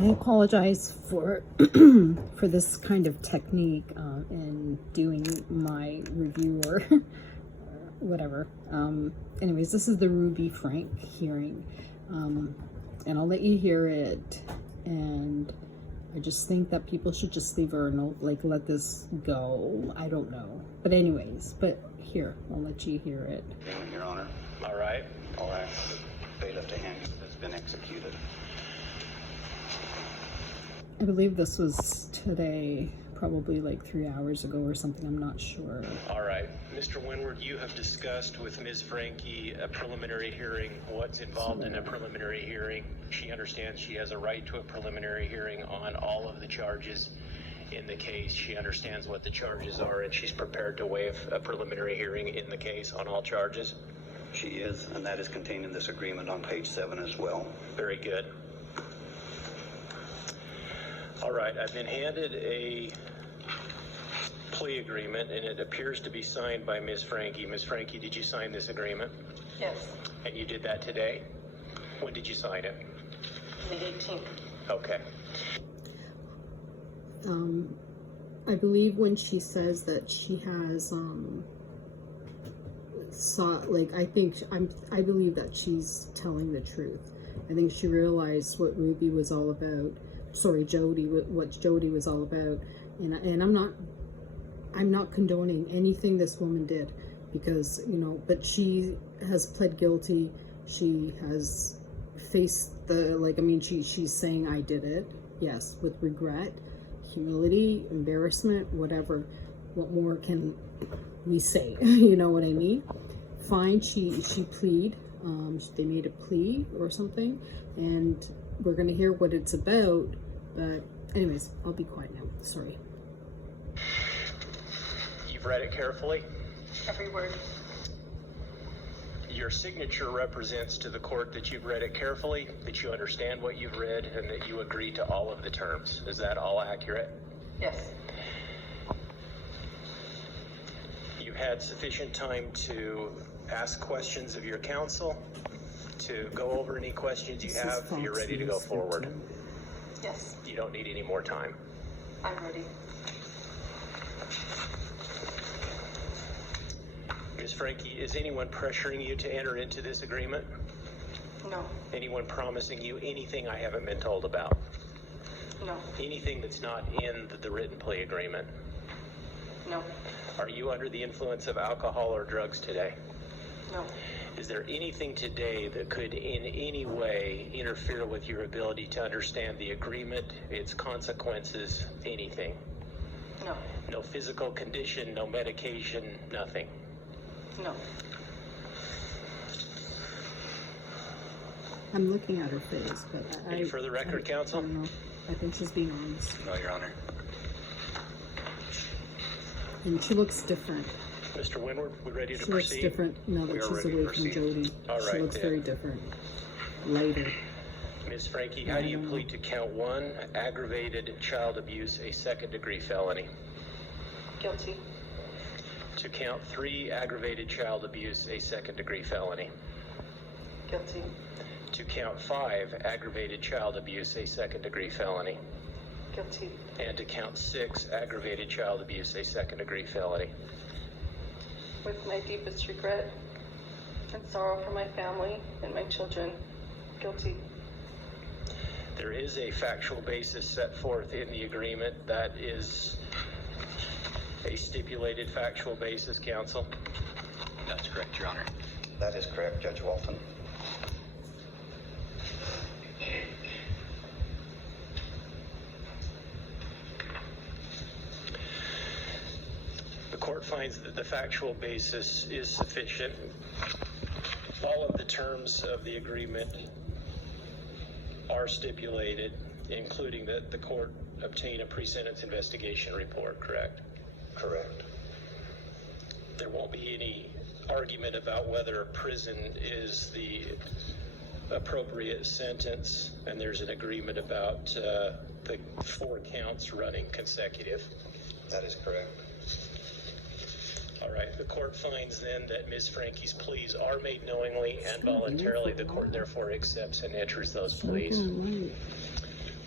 I apologize for for this kind of technique in doing my review or whatever. Anyways, this is the Ruby Frank hearing, and I'll let you hear it. And I just think that people should just leave her a note, like let this go. I don't know, but anyways, but here I'll let you hear it. Your Honor. All right. All right. The bailiff to hang has been executed. I believe this was today, probably like 3 hours ago or something, I'm not sure. All right. Mr. Winward, you have discussed with Ms. Franke a preliminary hearing, what's involved in a preliminary hearing. She understands she has a right to a preliminary hearing on all of the charges in the case. She understands what the charges are, and she's prepared to waive a preliminary hearing in the case on all charges. She is, and that is contained in this agreement on page 7 as well. Very good. All right, I've been handed a plea agreement, and it appears to be signed by Ms. Franke. Ms. Franke, did you sign this agreement? Yes, And you did that today? When did you sign it? the 18th. Okay. I believe when she says that she has I believe that she's telling the truth. I think she realized what Ruby was all about. Sorry, Jodi, what Jodi was all about. And I'm not condoning anything this woman did, because, you know, but she has pled guilty. She has faced she's saying I did it. Yes, with regret, humility, embarrassment, whatever. What more can we say? You know what I mean? Fine, she plead. They made a plea or something, and we're gonna hear what it's about. But anyways, I'll be quiet now. Sorry. You've read it carefully? Every word. Your signature represents to the court that you've read it carefully, that you understand what you've read, and that you agree to all of the terms. Is that all accurate? Yes. You've had sufficient time to ask questions of your counsel, to go over any questions you have. You're ready to go forward. Yes, You don't need any more time. I'm ready. Ms. Franke, is anyone pressuring you to enter into this agreement? No, Anyone promising you anything I haven't been told about? no, Anything that's not in the written plea agreement? no, Are you under the influence of alcohol or drugs today? no, Is there anything today that could in any way interfere with your ability to understand the agreement, its consequences, anything? no, No physical condition, no medication, nothing? no. I'm looking at her face, but Any further record, counsel? I don't know. I think she's being honest, No, Your Honor. and she looks different. Mr. Winward, we ready to She looks proceed? different now that We are she's ready to away from proceed. Jodi. All She right, looks then. very different, lighter. Ms. Franke, how do you plead to count 1, aggravated child abuse, a second-degree felony? Guilty. To count 3, aggravated child abuse, a second-degree felony? Guilty. To count 5, aggravated child abuse, a second-degree felony? Guilty. And to count 6, aggravated child abuse, a second-degree felony? With my deepest regret and sorrow for my family and my children. Guilty. There is a factual basis set forth in the agreement that is a stipulated factual basis, counsel. That's correct, Your Honor. That is correct, Judge Walton. The court finds that the factual basis is sufficient. All of the terms of the agreement are stipulated, including that the court obtain a pre-sentence investigation report, correct? Correct. There won't be any argument about whether prison is the appropriate sentence, and there's an agreement about the 4 counts running consecutive. That is correct. All right, the court finds then that Ms. Franke's pleas are made knowingly and voluntarily. The court therefore accepts and enters those pleas.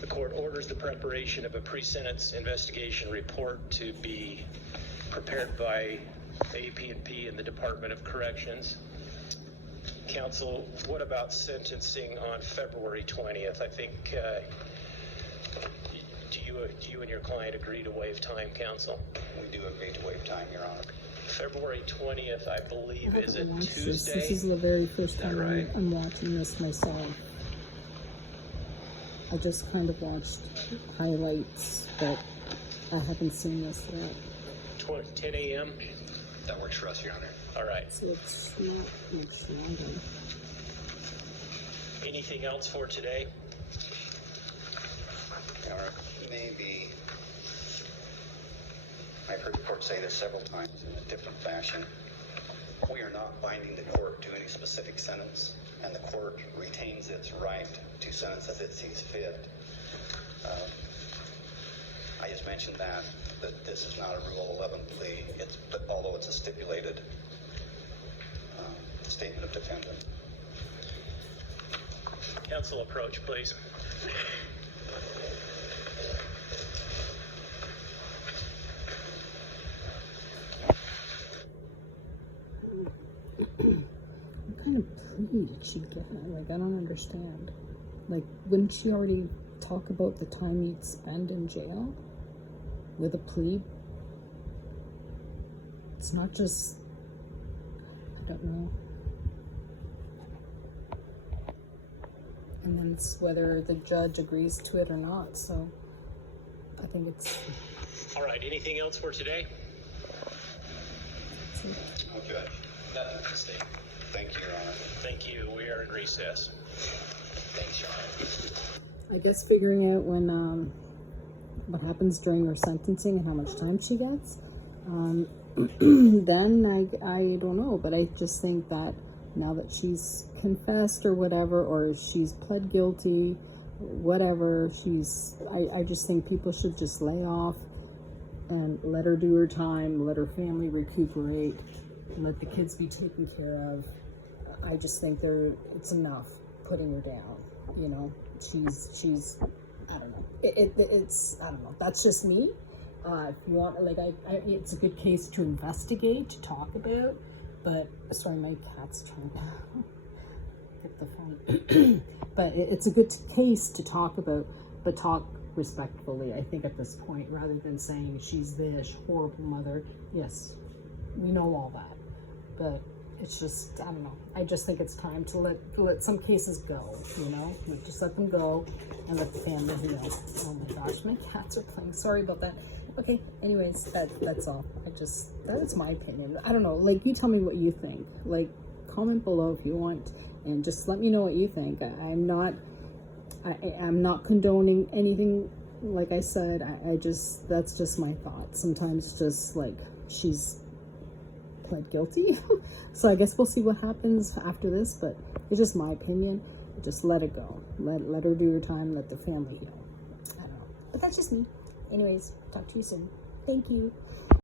The court orders the preparation of a pre-sentence investigation report to be prepared by AP&P in the Department of Corrections. Counsel, what about sentencing on February 20th? I think, do you and your client agree to waive time, counsel? We do agree to waive time, Your Honor. February 20th, I believe, is a Watch Tuesday. This is the very first time right? I'm watching this myself. I just kind of watched highlights, but I haven't seen this yet. 10 a.m.? That works for us, Your Honor. All right. So it's not much longer. Anything else for today? Your Honor, maybe. I've heard the court say this several times in a different fashion. We are not binding the court to any specific sentence, and the court retains its right to sentence as it sees fit. I just mentioned that this is not a Rule 11 plea, but although it's a stipulated statement of defendant. Counsel, approach, please. What kind of plea did she get? Like, I don't understand. Like, wouldn't she already talk about the time you'd spend in jail with a plea? It's not just, I don't know. And then it's whether the judge agrees to it or not, so I think it's... All right, anything else for today? Okay. Nothing to state. Thank you, Your Honor. Thank you. We are in recess. Thanks, Your Honor. I guess figuring out when, what happens during her sentencing and how much time she gets, then I don't know, but I just think that now that she's confessed or whatever, or she's pled guilty, whatever, I just think people should just lay off and let her do her time, let her family recuperate, let the kids be taken care of. I just think it's enough putting her down, you know. She's I don't know. It's I don't know. That's just me. If you want, like, it's a good case to investigate, to talk about. But sorry, my cat's trying to hit the phone. But it's a good case to talk about, but talk respectfully. I think at this point, rather than saying she's this horrible mother. Yes, we know all that, but it's just, I don't know. I just think it's time to let some cases go, you know? Just let them go and let the family heal. Oh my gosh, my cats are playing. Sorry about that. Okay, anyways, that's all. That's my opinion. I don't know, like, you tell me what you think. Like, comment below if you want, and just let me know what you think. I'm not condoning anything. Like I said, that's just my thoughts. Sometimes just like, she's pled guilty. So I guess we'll see what happens after this, but it's just my opinion. Just let it go. Let her do her time, let the family heal. I don't know. But that's just me. Anyways, talk to you soon. Thank you.